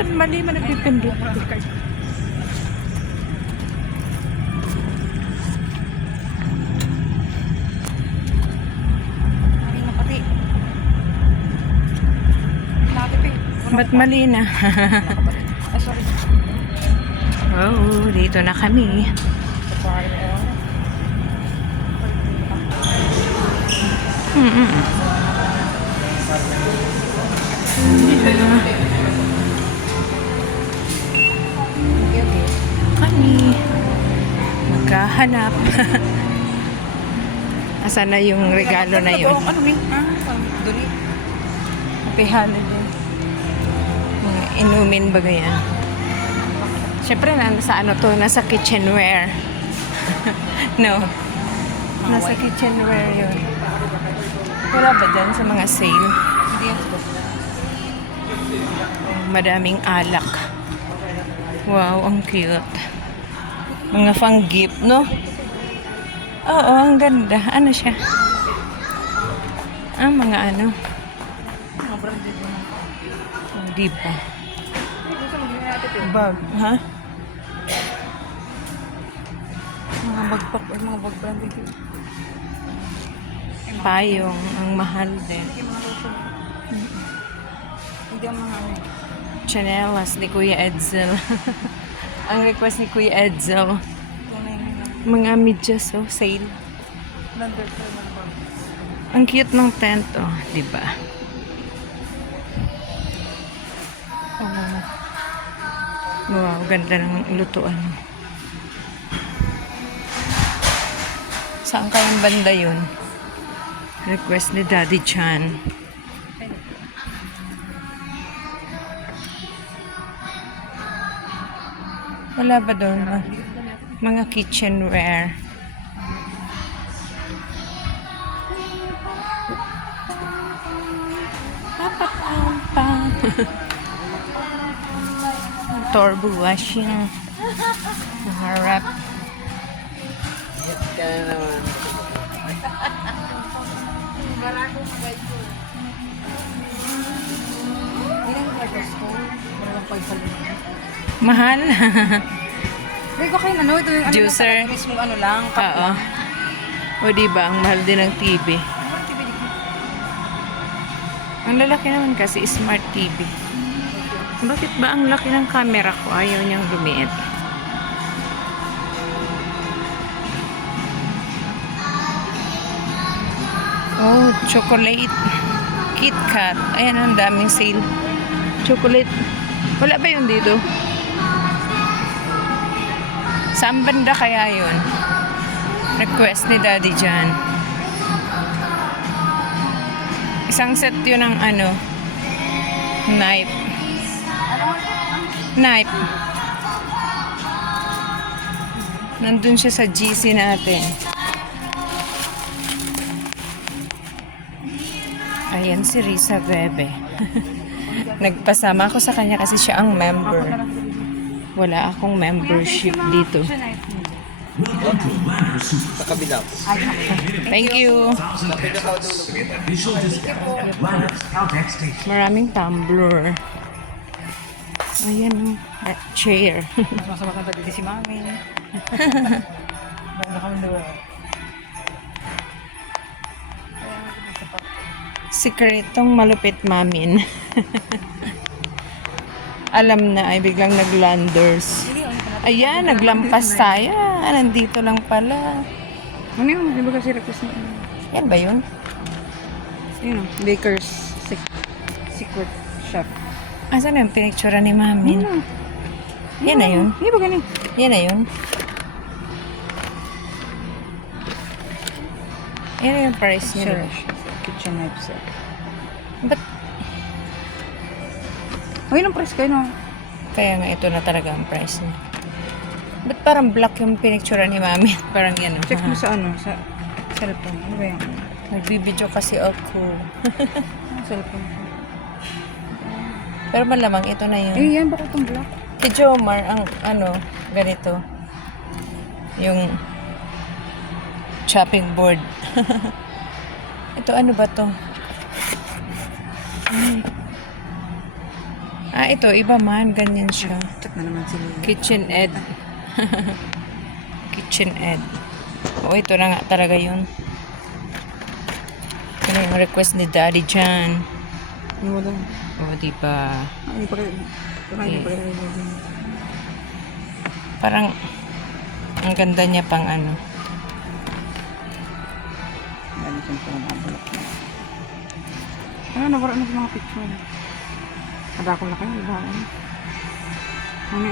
Ito, mali man nagpipindot. Ba't mali na? Sorry. Oh, dito na kami. Kami magkahanap. Asan na yung regalo na yun? Ano yun? Duri. Happy holiday. Mga inumin ba ganyan? Siyempre, nasa ano to? Nasa kitchenware. No. Nasa kitchenware yun. Wala ba dyan sa mga sale? Hindi yan. Madaming alak. Wow, ang cute. Mga pang gift, no? Oo, ang ganda. Ano siya? Mga ano? Mga branded mo. Oh, diba? Gusto mo gawin natin ito? Bag, ha? Mga bagpak or mga bag branded ito. Payong. Ang mahal din. Hindi mga lotion. Hindi ang mga ano. Chanelas ni Kuya Edsel. Ang request ni Kuya Edsel. Tunay na lang. Mga medyas, oh, sale. Number 4 mga bag. Ang cute ng tent, oh, diba? Oh. Wow, ganda ng lutuan. Saan kayang banda yun? Request ni Daddy Chan. Wala ba doon? Mga kitchenware. Pam. Turbo washing. Harap. Hindi lang yung gusto. Wala lang 5 Mahal. Hindi ko kayo ano, ito yung ano Juicer. lang, mismo ano lang. Oo. O diba, ang mahal din ng TV. Ang lalaki naman kasi smart TV. Bakit ba ang laki ng camera ko? Ayaw niyang lumiit. Oh, chocolate. Kit Kat. Ayan, ang daming sale. Chocolate. Wala ba yun dito? Saan banda kaya yun? Request ni Daddy Jan. Isang set yun ng ano, knife. Knife. Nandun siya sa GC natin. Ayan si Risa Bebe. Nagpasama ako sa kanya kasi siya ang member. Wala akong membership dito. Sa kabila. Thank you. Maraming tumbler. Ayan, chair. Mas masama kang tagdi si Mami. Baka kami doon. Sikretong malupit mamin. Alam na ay biglang naglanders. Ayan, naglampas tayo. Nandito lang pala. Ano yun? Di ba kasi request na? Yan ba yun? Yun o. Baker's Secret Chef. Asan yung pinictura ni mamin? Yan na yun? Hindi ba ganun? Yan na yun? Yan na yung price niya. Kitchen knife set. Ba't Ayun ang price kayo no? kaya nga ito na talaga ang price niya? Ba't parang black yung pinictura ni mami? Parang yan. Check mo sa ano? Sa cellphone. Ano ba yan? Nagbibideo kasi ako. Cellphone. Pero malamang ito na yun. Eh yan, baka itong black. Si Jomar, ang ano, ganito. Yung chopping board. Ito, ano ba to? Ito, iba man. Ganyan siya. Chat na naman sila. Kitchen Ed. Kitchen Ed. Ito na nga talaga yun. Ito na yung request ni Daddy Jan. Ano mo lang? Diba? Hindi pa kayo. Hindi pa kayo. Parang, ang ganda niya pang ano. Ano siyang pumabulok na. Nawala na sa mga picture. Kada ko na kayo, diba? Ano